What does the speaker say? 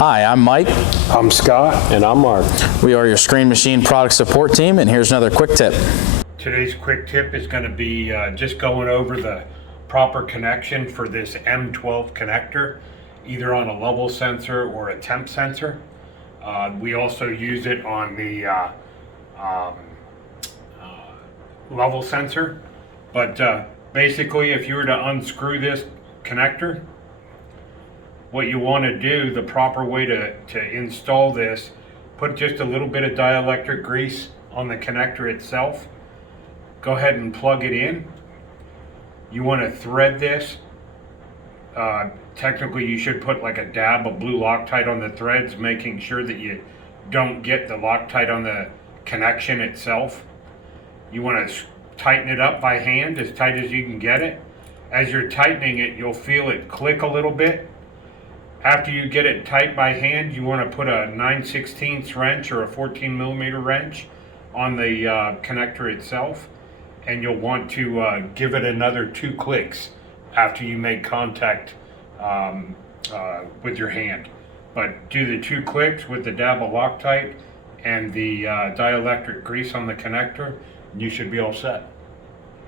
Hi, I'm Mike. I'm Scott. And I'm Mark. We are your Screen Machine product support team, and here's another quick tip. Today's quick tip is going to be just going over the proper connection for this M12 connector, either on a level sensor or a temp sensor. We also use it on the level sensor, but basically if you were to unscrew this connector, what you want to do, the proper way to install this, put just a little bit of dielectric grease on the connector itself. Go ahead and plug it in. You want to thread this. Technically you should put like a dab of blue Loctite on the threads, making sure that you don't get the Loctite on the connection itself. You want to tighten it up by hand as tight as you can get it. As you're tightening it, you'll feel it click a little bit. After you get it tight by hand, you want to put a 9/16 wrench or a 14mm wrench on the connector itself, and you'll want to give it another 2 clicks after you make contact with your hand. But do the 2 clicks with the dab of Loctite and the dielectric grease on the connector, and you should be all set.